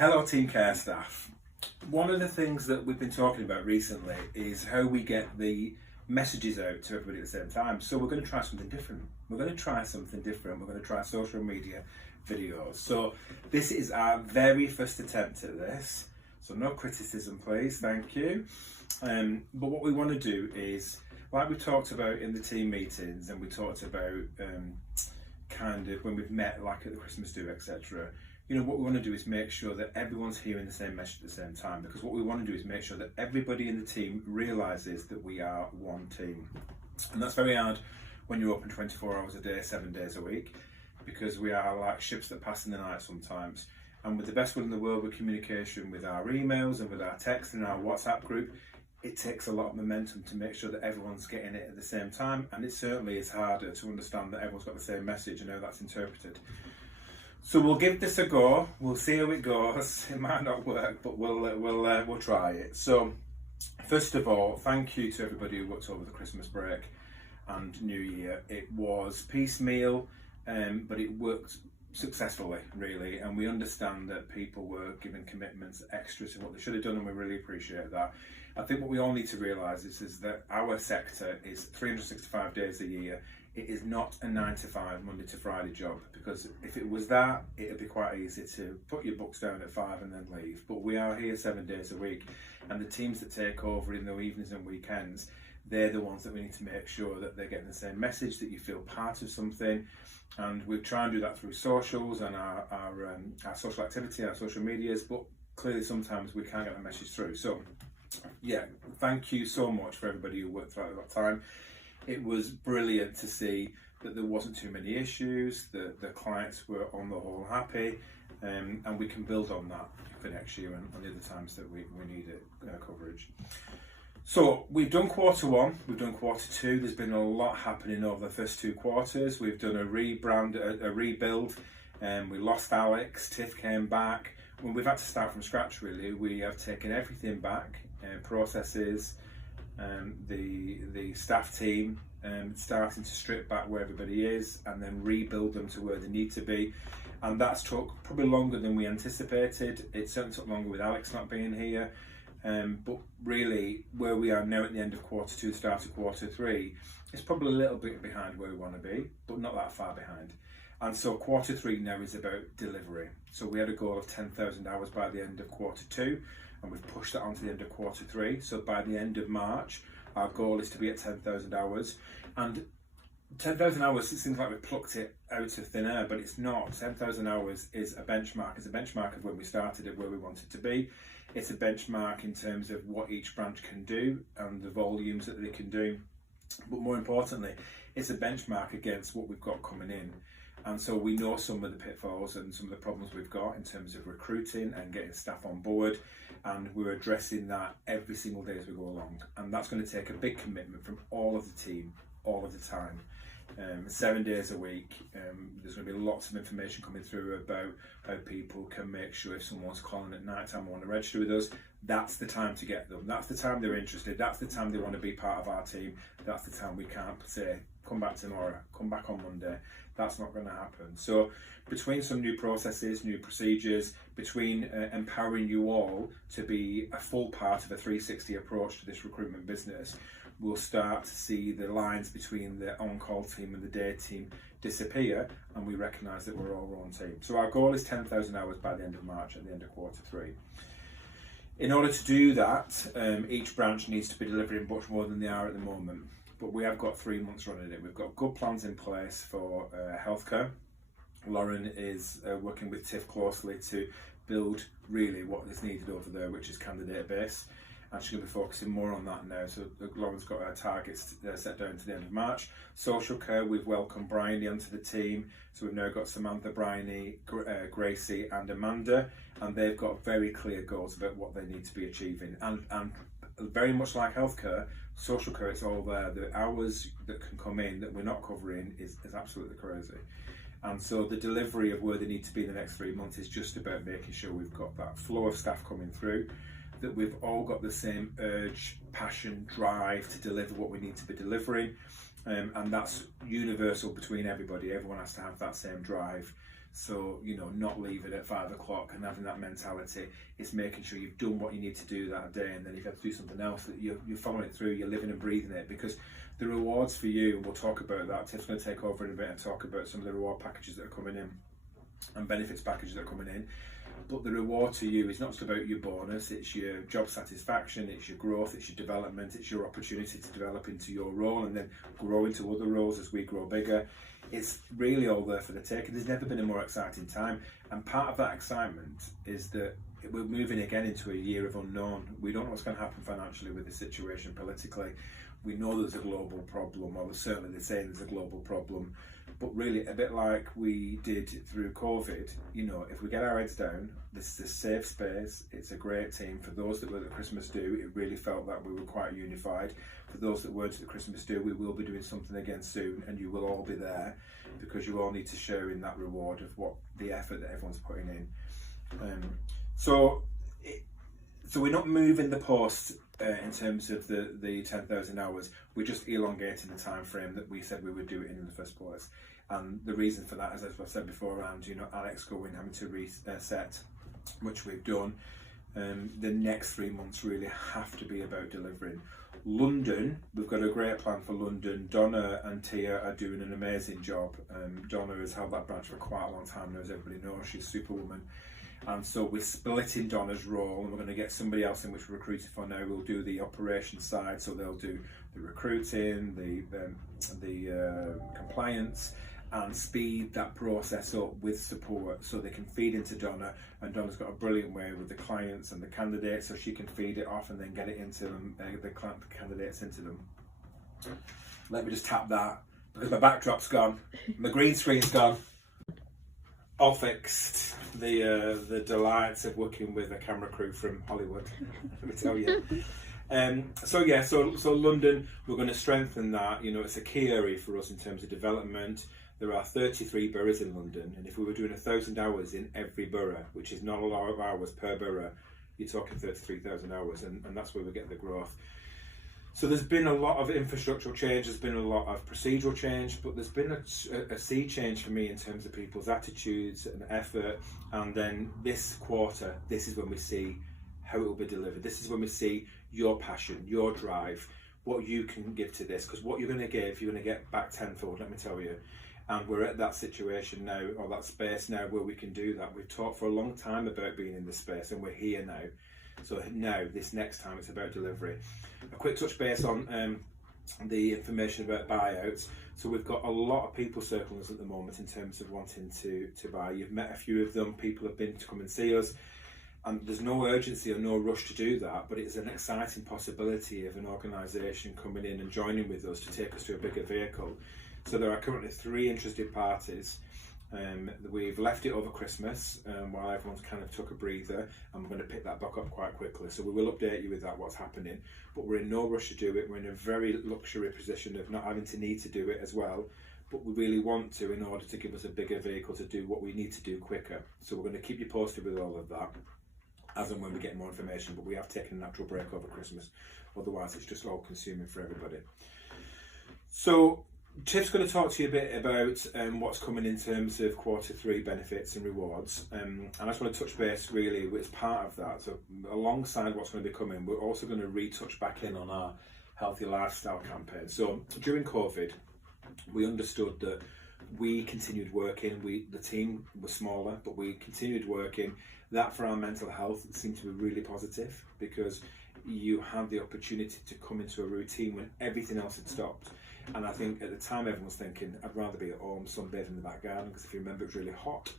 Hello Team Care staff. One of the things that we've been talking about recently is how we get the messages out to everybody at the same time. So we're going to try something different. We're going to try social media videos. So this is our very first attempt at this. So no criticism please, thank you. But what we want to do is, like we talked about in the team meetings, and we talked about kind of when we've met like at the Christmas do, etc. You know, what we want to do is make sure that everyone's hearing the same message at the same time, because what we want to do is make sure that everybody in the team realises that we are one team. And that's very hard when you're open 24 hours a day, 7 days a week, because we are like ships that pass in the night sometimes. And with the best will in the world with communication, with our emails and with our text and our WhatsApp group, it takes a lot of momentum to make sure that everyone's getting it at the same time. And it certainly is harder to understand that everyone's got the same message and how that's interpreted. So we'll give this a go. We'll see how it goes. It might not work, but we'll try it. So first of all, thank you to everybody who worked over the Christmas break and New Year. It was piecemeal, but it worked successfully, really, and we understand that people were given commitments extra to what they should have done, and we really appreciate that. I think what we all need to realise is that our sector is 365 days a year. It is not a 9 to 5 Monday to Friday job, because if it was that, it would be quite easy to put your books down at 5 and then leave. But we are here 7 days a week, and the teams that take over in the evenings and weekends, they're the ones that we need to make sure that they're getting the same message, that you feel part of something. And we try and do that through socials and our social activity, our social medias, but clearly sometimes we can't get the message through. So yeah, thank you so much for everybody who worked throughout that time. It was brilliant to see that there wasn't too many issues, the clients were on the whole happy, and we can build on that for next year and the other times that we need it, coverage. So we've done quarter one, we've done quarter two. There's been a lot happening over the first 2 quarters. We've done a rebrand, a rebuild, and we lost Alex, Tiff came back. When we've had to start from scratch, really, we have taken everything back, processes, the staff team, starting to strip back where everybody is and then rebuild them to where they need to be. And that's took probably longer than we anticipated. It certainly took longer with Alex not being here. But really, where we are now at the end of quarter two, start of quarter three, it's probably a little bit behind where we want to be, but not that far behind. And so quarter three now is about delivery. So we had a goal of 10,000 hours by the end of quarter two, and we've pushed that on to the end of quarter three. So by the end of March, our goal is to be at 10,000 hours. And 10,000 hours, it seems like we plucked it out of thin air, but it's not. 10,000 hours is a benchmark. It's a benchmark of when we started, of where we wanted to be. It's a benchmark in terms of what each branch can do and the volumes that they can do. But more importantly, it's a benchmark against what we've got coming in. And so we know some of the pitfalls and some of the problems we've got in terms of recruiting and getting staff on board. And we're addressing that every single day as we go along. And that's going to take a big commitment from all of the team, all of the time. 7 days a week. There's going to be lots of information coming through about how people can make sure if someone's calling at night time and want to register with us, that's the time to get them. That's the time they're interested. That's the time they want to be part of our team. That's the time we can't say, come back tomorrow, come back on Monday. That's not going to happen. So between some new processes, new procedures, between empowering you all to be a full part of a 360 approach to this recruitment business, we'll start to see the lines between the on-call team and the day team disappear, and we recognise that we're all one team. So our goal is 10,000 hours by the end of March, at the end of quarter three. In order to do that, each branch needs to be delivering much more than they are at the moment. But we have got 3 months running it. We've got good plans in place for healthcare. Lauren is working with Tiff closely to build really what is needed over there, which is candidate base. And she's going to be focusing more on that now. So Lauren's got her targets set down to the end of March. Social care, we've welcomed Bryony onto the team. So we've now got Samantha, Bryony, Gracie and Amanda. And they've got very clear goals about what they need to be achieving. And very much like healthcare, social care, it's all there. The hours that can come in that we're not covering is absolutely crazy. And so the delivery of where they need to be in the next 3 months is just about making sure we've got that flow of staff coming through, that we've all got the same urge, passion, drive to deliver what we need to be delivering, and that's universal between everybody. Everyone has to have that same drive. So, you know, not leave it at 5 o'clock and having that mentality. It's making sure you've done what you need to do that day, and then if you have to do something else, that you're following it through, you're living and breathing it, because the rewards for you, and we'll talk about that, Tiff's going to take over in a bit and talk about some of the reward packages that are coming in and benefits packages that are coming in. But the reward to you is not just about your bonus, it's your job satisfaction, it's your growth, it's your development, it's your opportunity to develop into your role and then grow into other roles as we grow bigger. It's really all there for the taking. There's never been a more exciting time. And part of that excitement is that we're moving again into a year of unknown. We don't know what's going to happen financially with the situation politically. We know there's a global problem, or certainly they're saying there's a global problem. But really, a bit like we did through COVID, you know, if we get our heads down, this is a safe space, it's a great team. For those that were at the Christmas do, it really felt that we were quite unified. For those that weren't at the Christmas do, we will be doing something again soon, and you will all be there, because you all need to share in that reward of what the effort that everyone's putting in. So we're not moving the post in terms of the 10,000 hours. We're just elongating the time frame that we said we would do it in the first place. And the reason for that is, as I've said before, around, you know, Alex going, having to reset, which we've done. The next 3 months really have to be about delivering. London, we've got a great plan for London. Donna and Tia are doing an amazing job. Donna has held that branch for quite a long time now, as everybody knows. She's Superwoman. And so we're splitting Donna's role, and we're going to get somebody else in, which we're recruiting for now. We'll do the operations side, so they'll do the recruiting, the compliance, and speed that process up with support so they can feed into Donna. And Donna's got a brilliant way with the clients and the candidates, so she can feed it off and then get it into them, the candidates into them. Let me just tap that, because my backdrop's gone, my green screen's gone. All fixed. The delights of working with a camera crew from Hollywood, let me tell you. So London, we're going to strengthen that. You know, it's a key area for us in terms of development. There are 33 boroughs in London, and if we were doing 1,000 hours in every borough, which is not a lot of hours per borough, you're talking 33,000 hours, and that's where we get the growth. So there's been a lot of infrastructural change, there's been a lot of procedural change, but there's been a sea change for me in terms of people's attitudes and effort. And then this quarter, this is when we see how it will be delivered. This is when we see your passion, your drive, what you can give to this, because what you're going to give, you're going to get back tenfold, let me tell you. And we're at that situation now, or that space now, where we can do that. We've talked for a long time about being in this space, and we're here now. So now, this next time, it's about delivery. A quick touch base on the information about buyouts. So we've got a lot of people circling us at the moment in terms of wanting to buy. You've met a few of them, people have been to come and see us, and there's no urgency or no rush to do that, but it's an exciting possibility of an organisation coming in and joining with us to take us to a bigger vehicle. So there are currently 3 interested parties. We've left it over Christmas while everyone's kind of took a breather, and we're going to pick that back up quite quickly. So we will update you with that, what's happening. But we're in no rush to do it. We're in a very luxury position of not having to need to do it as well. But we really want to, in order to give us a bigger vehicle to do what we need to do quicker. So we're going to keep you posted with all of that as and when we get more information. But we have taken a natural break over Christmas. Otherwise, it's just all consuming for everybody. So Tiff's going to talk to you a bit about what's coming in terms of Q3 benefits and rewards, and I just want to touch base really with part of that. So alongside what's going to be coming, we're also going to retouch back in on our healthy lifestyle campaign. So during COVID, we understood that we continued working. The team was smaller, but we continued working. That for our mental health seemed to be really positive, because you had the opportunity to come into a routine when everything else had stopped. And I think at the time everyone was thinking, I'd rather be at home sunbathing in the back garden, because if you remember, it was really hot.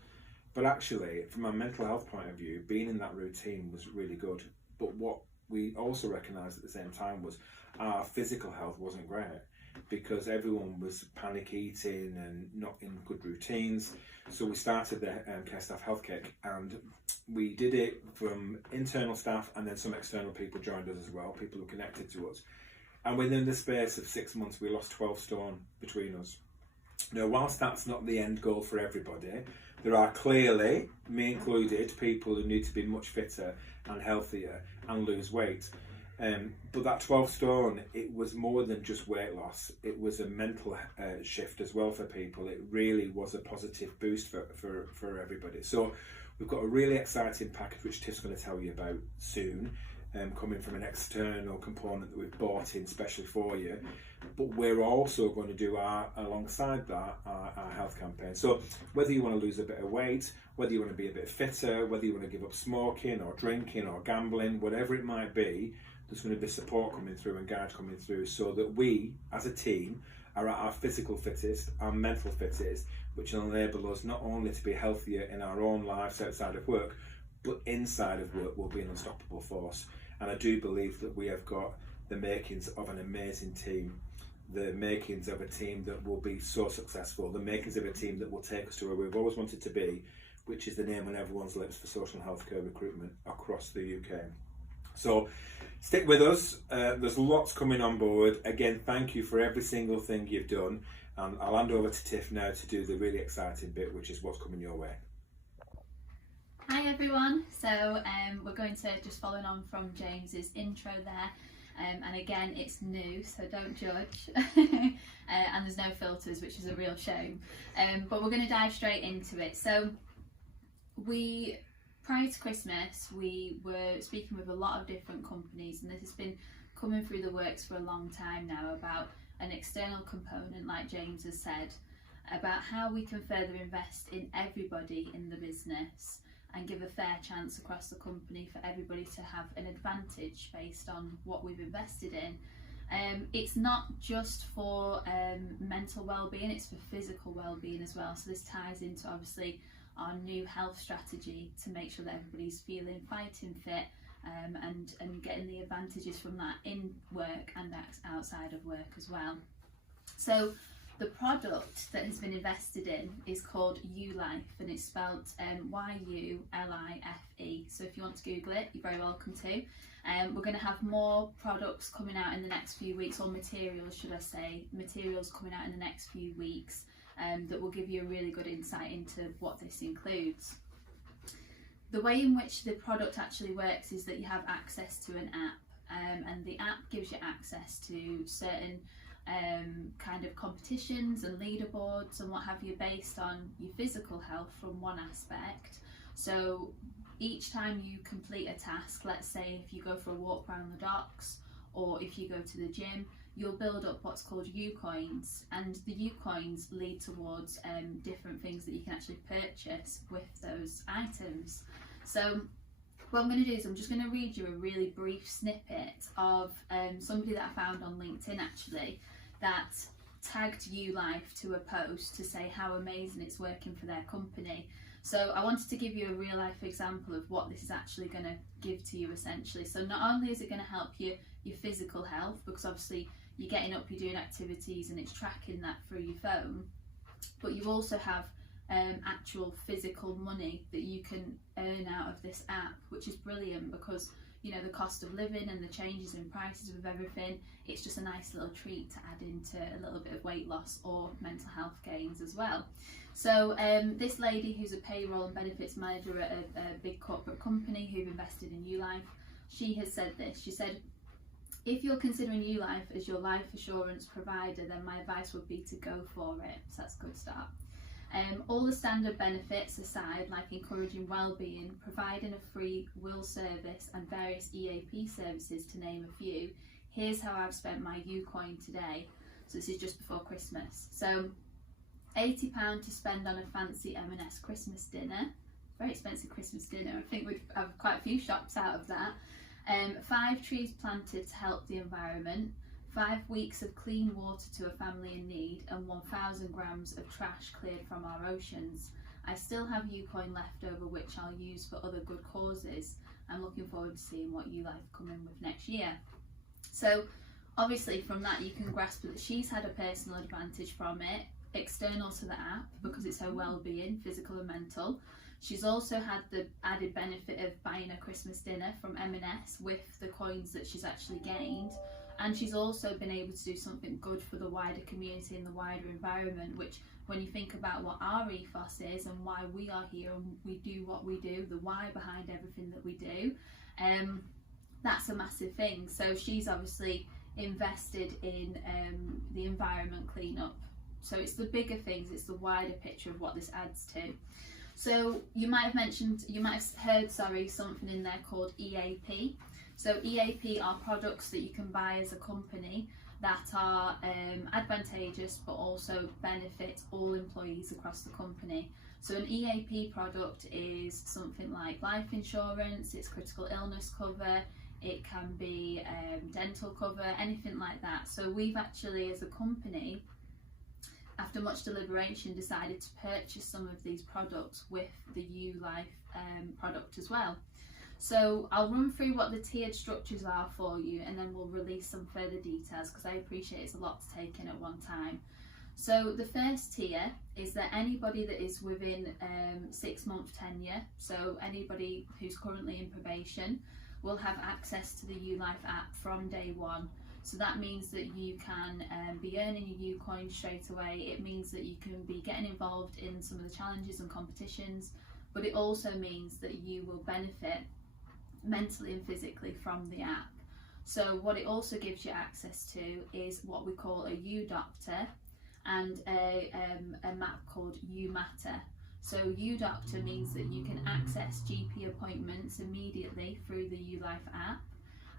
But actually, from a mental health point of view, being in that routine was really good. But what we also recognised at the same time was our physical health wasn't great, because everyone was panic eating and not in good routines. So we started the Care Staff Health Kick, and we did it from internal staff, and then some external people joined us as well, people who connected to us. And within the space of 6 months, we lost 12 stone between us. Now, whilst that's not the end goal for everybody, there are clearly, me included, people who need to be much fitter and healthier and lose weight. But that 12 stone, it was more than just weight loss. It was a mental shift as well for people. It really was a positive boost for everybody. So we've got a really exciting package which Tiff's going to tell you about soon, coming from an external component that we've bought in specially for you. But we're also going to do alongside that our health campaign. So whether you want to lose a bit of weight, whether you want to be a bit fitter, whether you want to give up smoking or drinking or gambling, whatever it might be, there's going to be support coming through and guides coming through, so that we as a team are at our physical fittest, our mental fittest, which will enable us not only to be healthier in our own lives outside of work, but inside of work we'll be an unstoppable force. And I do believe that we have got the makings of an amazing team, the makings of a team that will be so successful, the makings of a team that will take us to where we've always wanted to be, which is the name on everyone's lips for social healthcare recruitment across the UK. So stick with us, there's lots coming on board. Again, thank you for every single thing you've done, and I'll hand over to Tiff now to do the really exciting bit, which is what's coming your way. Hi everyone, so we're going to just following on from James's intro there, and again it's new, so don't judge, and there's no filters, which is a real shame, but we're going to dive straight into it. So prior to Christmas we were speaking with a lot of different companies, and this has been coming through the works for a long time now, about an external component, like James has said, about how we can further invest in everybody in the business and give a fair chance across the company for everybody to have an advantage based on what we've invested in. It's not just for mental well-being, it's for physical well-being as well. So this ties into obviously our new health strategy to make sure that everybody's feeling fighting fit, and getting the advantages from that in work and outside of work as well. So the product that has been invested in is called ULife, and it's spelled YULIFE. So if you want to Google it, you're very welcome to. We're going to have more products coming out in the next few weeks, or materials should I say, materials coming out in the next few weeks that will give you a really good insight into what this includes. The way in which the product actually works is that you have access to an app, and the app gives you access to certain kind of competitions and leaderboards and what have you, based on your physical health from one aspect. So each time you complete a task, let's say if you go for a walk around the docks, or if you go to the gym, you'll build up what's called U-coins, and the U-coins lead towards different things that you can actually purchase with those items. So what I'm going to do is I'm just going to read you a really brief snippet of somebody that I found on LinkedIn actually, that tagged ULife to a post to say how amazing it's working for their company. So I wanted to give you a real life example of what this is actually going to give to you essentially. So not only is it going to help your physical health, because obviously you're getting up, you're doing activities and it's tracking that through your phone, but you also have actual physical money that you can earn out of this app, which is brilliant because, you know, the cost of living and the changes in prices with everything, it's just a nice little treat to add into a little bit of weight loss or mental health gains as well. So this lady, who's a payroll and benefits manager at a big corporate company who've invested in ULife, she has said this. She said, "If you're considering ULife as your life assurance provider, then my advice would be to go for it." So that's a good start. All the standard benefits aside, like encouraging well-being, providing a free will service and various EAP services to name a few, here's how I've spent my U-coin today. So this is just before Christmas. So £80 to spend on a fancy M&S Christmas dinner. Very expensive Christmas dinner. I think we've had quite a few shops out of that. 5 trees planted to help the environment. 5 weeks of clean water to a family in need, and 1,000 grams of trash cleared from our oceans. I still have U-coin left over, which I'll use for other good causes. I'm looking forward to seeing what ULife come in with next year. So obviously from that you can grasp that she's had a personal advantage from it, external to the app, because it's her well-being, physical and mental. She's also had the added benefit of buying a Christmas dinner from M&S with the coins that she's actually gained. And she's also been able to do something good for the wider community and the wider environment, which, when you think about what our ethos is and why we are here and we do what we do, the why behind everything that we do, that's a massive thing. So she's obviously invested in the environment cleanup. So it's the bigger things, it's the wider picture of what this adds to. So you might have heard, something in there called EAP. So EAP are products that you can buy as a company that are advantageous but also benefit all employees across the company. So an EAP product is something like life insurance, it's critical illness cover, it can be dental cover, anything like that. So we've actually, as a company, after much deliberation, decided to purchase some of these products with the ULife product as well. So I'll run through what the tiered structures are for you, and then we'll release some further details, because I appreciate it's a lot to take in at one time. So the first tier is that anybody that is within 6-month tenure, so anybody who's currently in probation, will have access to the ULife app from day one. So that means that you can be earning your UCoin straight away. It means that you can be getting involved in some of the challenges and competitions, but it also means that you will benefit mentally and physically from the app. So what it also gives you access to is what we call a UDoctor and a map called UMatter. So UDoctor means that you can access GP appointments immediately through the ULife app.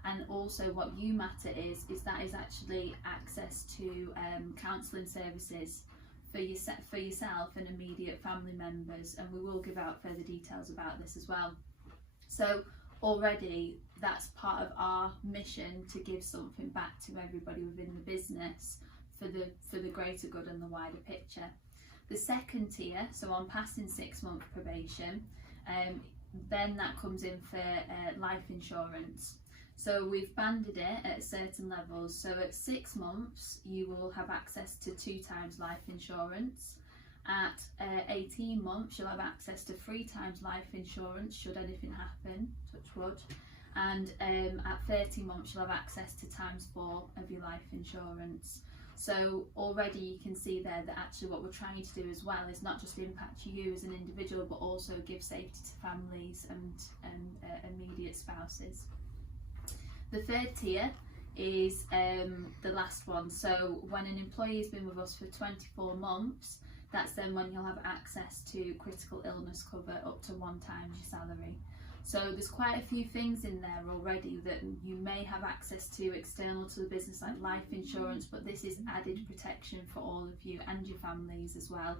And also what UMatter is that is actually access to counselling services for yourself and immediate family members, and we will give out further details about this as well. So already that's part of our mission to give something back to everybody within the business for the greater good and the wider picture. The second tier, so on passing 6-month probation, then that comes in for life insurance. So we've banded it at certain levels. So at 6 months, you will have access to 2 times life insurance. At 18 months, you'll have access to 3 times life insurance should anything happen, touch wood. And at 30 months, you'll have access to times 4 of your life insurance. So already you can see there that actually what we're trying to do as well is not just impact you as an individual, but also give safety to families and immediate spouses. The third tier is the last one. So when an employee has been with us for 24 months, that's then when you'll have access to critical illness cover up to 1 times your salary. So there's quite a few things in there already that you may have access to external to the business, like life insurance, but this is added protection for all of you and your families as well.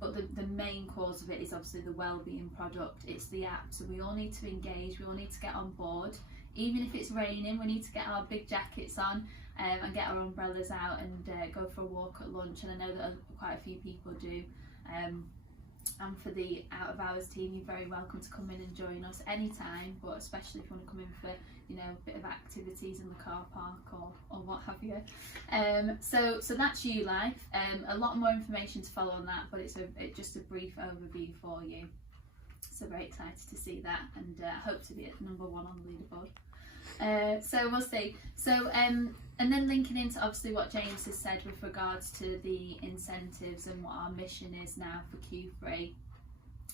But the main cause of it is obviously the wellbeing product. It's the app. So we all need to engage, we all need to get on board. Even if it's raining, we need to get our big jackets on and get our umbrellas out and go for a walk at lunch. And I know that quite a few people do. And for the out of hours team, you're very welcome to come in and join us anytime, but especially if you want to come in for, you know, a bit of activities in the car park or what have you. So that's ULife. A lot more information to follow on that, but it's just a brief overview for you. So very excited to see that, and hope to be at number 1 on the leaderboard. So we'll see. So and then linking into obviously what James has said with regards to the incentives and what our mission is now for Q3.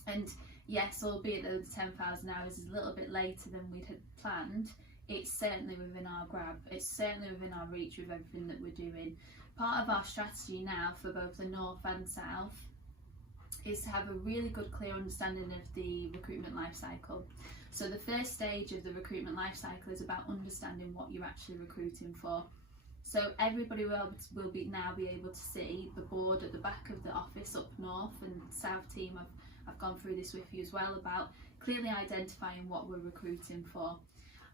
And yes, albeit though the 10,000 hours is a little bit later than we'd had planned, it's certainly within our grab. It's certainly within our reach with everything that we're doing. Part of our strategy now for both the North and South is to have a really good, clear understanding of the recruitment life cycle. So the first stage of the recruitment life cycle is about understanding what you're actually recruiting for. So everybody will now be able to see the board at the back of the office up north, and South team I've gone through this with you as well, about clearly identifying what we're recruiting for.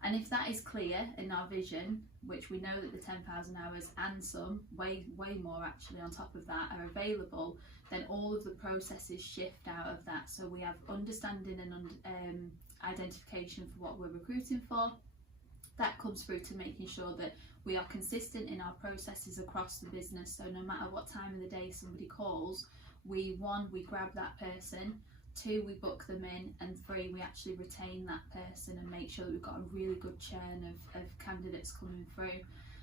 And if that is clear in our vision, which we know that the 10,000 hours and some, way more actually on top of that, are available, then all of the processes shift out of that. So we have understanding and identification for what we're recruiting for. That comes through to making sure that we are consistent in our processes across the business. So no matter what time of the day somebody calls, we grab that person, 2, we book them in, and 3, we actually retain that person and make sure that we've got a really good churn of candidates coming through.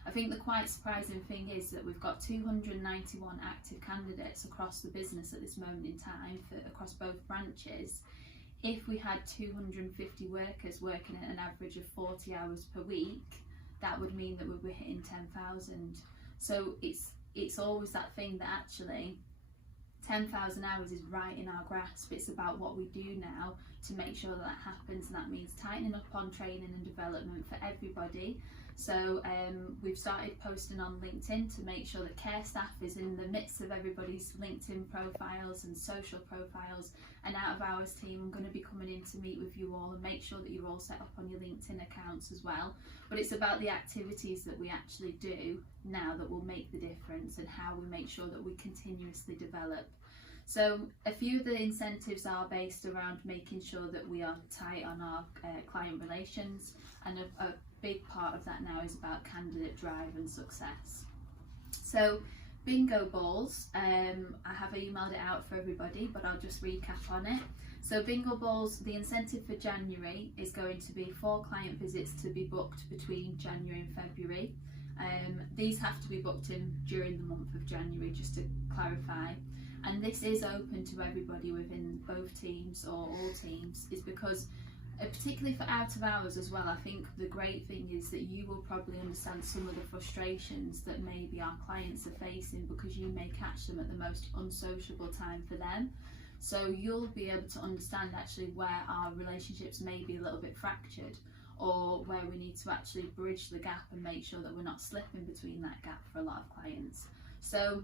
I think the quite surprising thing is that we've got 291 active candidates across the business at this moment in time across both branches. if we had 250 workers working at an average of 40 hours per week, that would mean that we were hitting 10,000. So it's always that thing that actually 10,000 hours is right in our grasp. It's about what we do now to make sure that happens, and that means tightening up on training and development for everybody. So we've started posting on LinkedIn to make sure that care staff is in the midst of everybody's LinkedIn profiles and social profiles. And out of hours team, I'm going to be coming in to meet with you all and make sure that you're all set up on your LinkedIn accounts as well. But it's about the activities that we actually do now that will make the difference, and how we make sure that we continuously develop. So a few of the incentives are based around making sure that we are tight on our client relations, and a big part of that now is about candidate drive and success. So bingo balls, I have emailed it out for everybody, but I'll just recap on it. So bingo balls, the incentive for January is going to be 4 client visits to be booked between January and February. These have to be booked in during the month of January, just to clarify. And this is open to everybody within both teams or all teams, is because particularly for out of hours as well, I think the great thing is that you will probably understand some of the frustrations that maybe our clients are facing, because you may catch them at the most unsociable time for them. So you'll be able to understand actually where our relationships may be a little bit fractured, or where we need to actually bridge the gap and make sure that we're not slipping between that gap for a lot of clients. So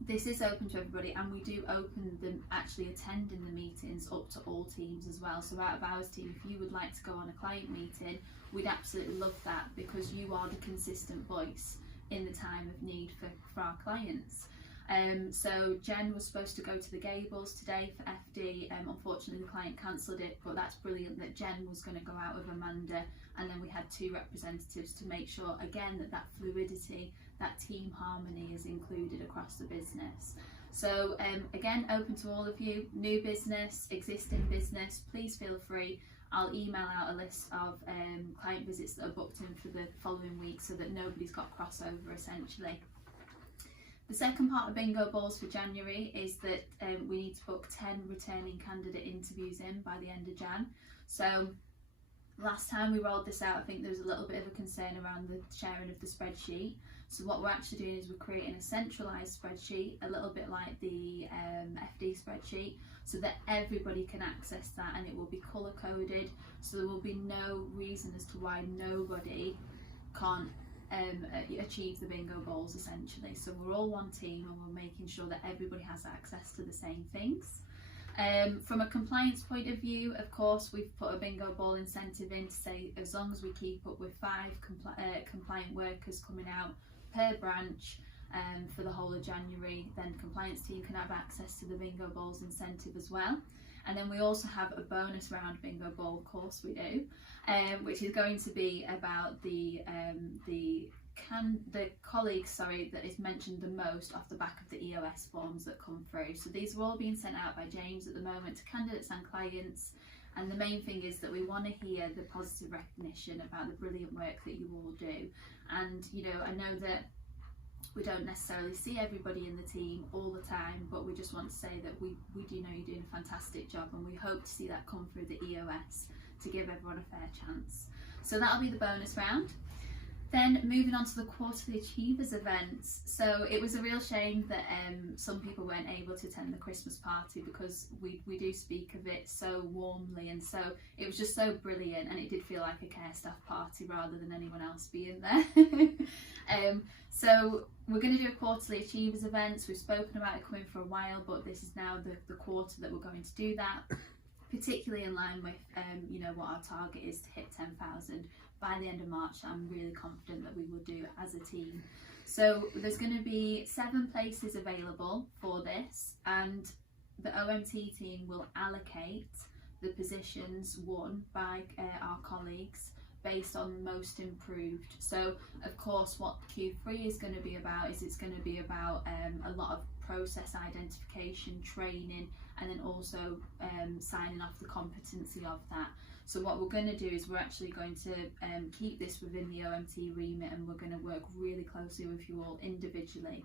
this is open to everybody, and we do open them actually attending the meetings up to all teams as well. So out of hours team, if you would like to go on a client meeting, we'd absolutely love that, because you are the consistent voice in the time of need for our clients. So Jen was supposed to go to the Gables today for FD. Unfortunately the client cancelled it, but that's brilliant that Jen was going to go out with Amanda, and then we had 2 representatives to make sure again that fluidity, that team harmony is included across the business. So again, open to all of you, new business, existing business, please feel free. I'll email out a list of client visits that are booked in for the following week, so that nobody's got crossover essentially. The second part of bingo balls for January is that we need to book 10 returning candidate interviews in by the end of Jan. So last time we rolled this out, I think there was a little bit of a concern around the sharing of the spreadsheet. So what we're actually doing is we're creating a centralised spreadsheet, a little bit like the FD spreadsheet, so that everybody can access that, and it will be colour coded, so there will be no reason as to why nobody can't achieve the bingo balls essentially. So we're all one team, and we're making sure that everybody has access to the same things. From a compliance point of view, of course, we've put a bingo ball incentive in to say as long as we keep up with 5 compliant workers coming out per branch for the whole of January, then compliance team can have access to the bingo balls incentive as well. And then we also have a bonus round bingo ball, of course we do, which is going to be about the colleagues, that is mentioned the most off the back of the EOS forms that come through. So these are all being sent out by James at the moment to candidates and clients, and the main thing is that we want to hear the positive recognition about the brilliant work that you all do. And I know that we don't necessarily see everybody in the team all the time, but we just want to say that we do know you're doing a fantastic job, and we hope to see that come through the EOS to give everyone a fair chance. So that'll be the bonus round. Then moving on to the Quarterly Achievers events. So it was a real shame that some people weren't able to attend the Christmas party, because we do speak of it so warmly, and so it was just so brilliant, and it did feel like a care staff party rather than anyone else being there. So we're going to do a Quarterly Achievers events. We've spoken about it coming for a while, but this is now the quarter that we're going to do that, particularly in line with what our target is to hit 10,000 by the end of March. I'm really confident that we will do as a team. So there's going to be 7 places available for this, and the OMT team will allocate the positions won by our colleagues based on most improved. So of course what Q3 is going to be about is it's going to be about a lot of process identification, training, and then also signing off the competency of that. So what we're going to do is we're actually going to keep this within the OMT remit, and we're going to work really closely with you all individually.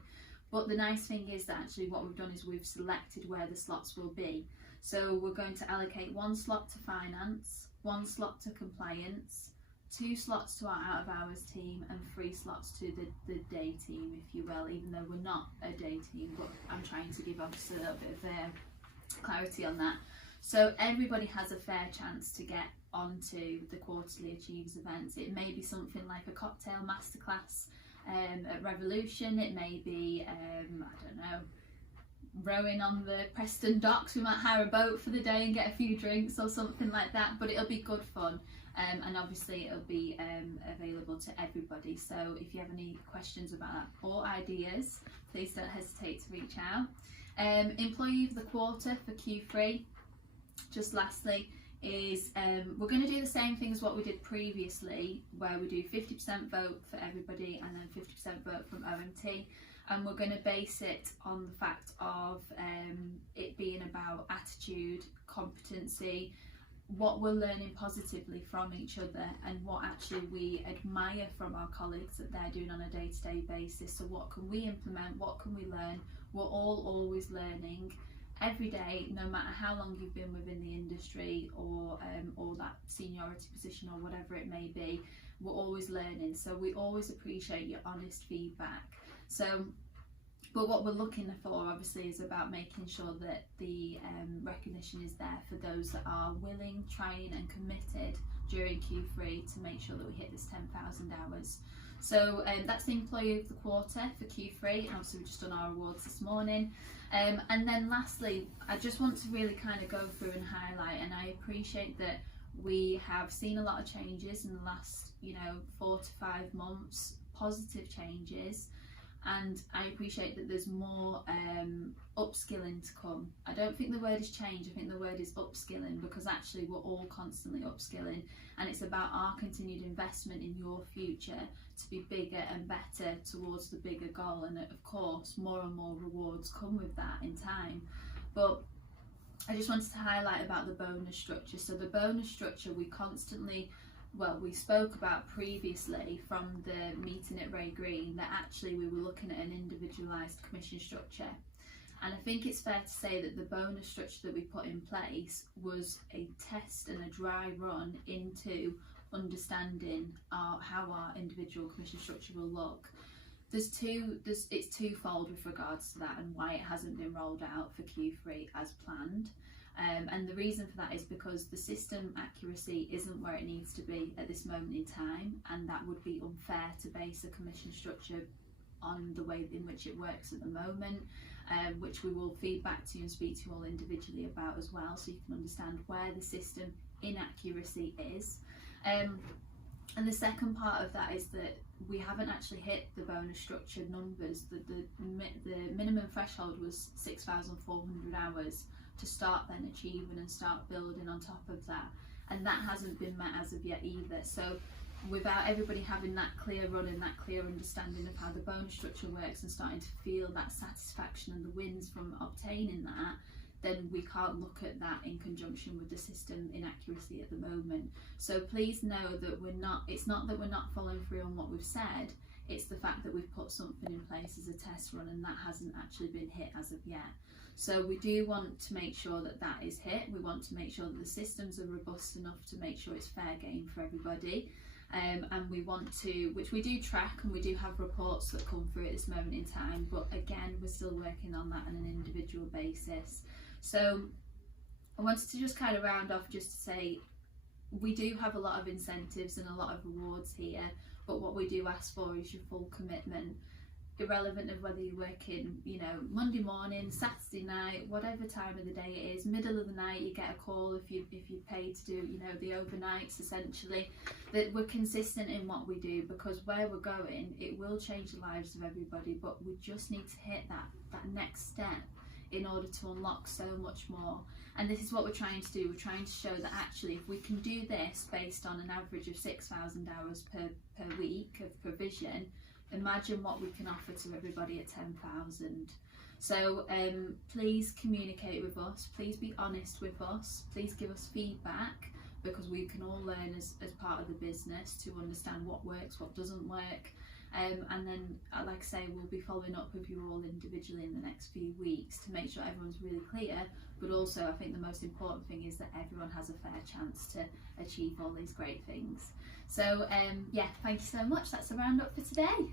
But the nice thing is that actually what we've done is we've selected where the slots will be. So we're going to allocate 1 slot to finance, 1 slot to compliance, 2 slots to our out of hours team, and 3 slots to the day team, if you will, even though we're not a day team, but I'm trying to give obviously a little bit of clarity on that. So everybody has a fair chance to get onto the quarterly Achievers events. It may be something like a cocktail masterclass at Revolution. It may be, I don't know, rowing on the Preston docks. We might hire a boat for the day and get a few drinks or something like that, but it'll be good fun. And obviously it'll be available to everybody. So if you have any questions about that or ideas, please don't hesitate to reach out. Employee of the quarter for Q3, just lastly, is we're going to do the same thing as what we did previously, where we do 50% vote for everybody and then 50% vote from OMT, and we're going to base it on the fact of it being about attitude, competency, what we're learning positively from each other, and what actually we admire from our colleagues that they're doing on a day-to-day basis. So what can we implement, what can we learn? We're all always learning every day, no matter how long you've been within the industry or that seniority position or whatever it may be. We're always learning, so we always appreciate your honest feedback. So but what we're looking for obviously is about making sure that the recognition is there for those that are willing, trying and committed during Q3 to make sure that we hit this 10,000 hours. So that's the Employee of the Quarter for Q3, and obviously we've just done our awards this morning. And then lastly, I just want to really kind of go through and highlight, and I appreciate that we have seen a lot of changes in the last 4 to 5 months, positive changes. And I appreciate that there's more upskilling to come. I don't think the word is change, I think the word is upskilling, because actually we're all constantly upskilling, and it's about our continued investment in your future to be bigger and better towards the bigger goal. And of course more and more rewards come with that in time. But I just wanted to highlight about the bonus structure. So the bonus structure we spoke about previously from the meeting at Ray Green, that actually we were looking at an individualised commission structure. And I think it's fair to say that the bonus structure that we put in place was a test and a dry run into understanding how our individual commission structure will look. It's twofold with regards to that and why it hasn't been rolled out for Q3 as planned. And the reason for that is because the system accuracy isn't where it needs to be at this moment in time, and that would be unfair to base a commission structure on the way in which it works at the moment, which we will feed back to you and speak to you all individually about as well, so you can understand where the system inaccuracy is. And the second part of that is that we haven't actually hit the bonus structure numbers. The minimum threshold was 6,400 hours to start then achieving and start building on top of that, and that hasn't been met as of yet either. So without everybody having that clear run and that clear understanding of how the bonus structure works and starting to feel that satisfaction and the wins from obtaining that, then we can't look at that in conjunction with the system inaccuracy at the moment. So please know that it's not that we're not following through on what we've said, it's the fact that we've put something in place as a test run and that hasn't actually been hit as of yet. So we do want to make sure that that is hit. We want to make sure that the systems are robust enough to make sure it's fair game for everybody. And we want to, which we do track, and we do have reports that come through at this moment in time, but again, we're still working on that on an individual basis. So I wanted to just kind of round off just to say we do have a lot of incentives and a lot of rewards here, but what we do ask for is your full commitment, irrelevant of whether you're working, Monday morning, Saturday night, whatever time of the day it is, middle of the night you get a call if you're paid to do, the overnights essentially, that we're consistent in what we do, because where we're going, it will change the lives of everybody, but we just need to hit that next step in order to unlock so much more. And this is what we're trying to do. We're trying to show that actually if we can do this based on an average of 6,000 hours per week of provision, imagine what we can offer to everybody at 10,000. So please communicate with us, please be honest with us, please give us feedback, because we can all learn as part of the business to understand what works, what doesn't work. And then, like I say, we'll be following up with you all individually in the next few weeks to make sure everyone's really clear. But also, I think the most important thing is that everyone has a fair chance to achieve all these great things. So, yeah, thank you so much. That's a roundup for today.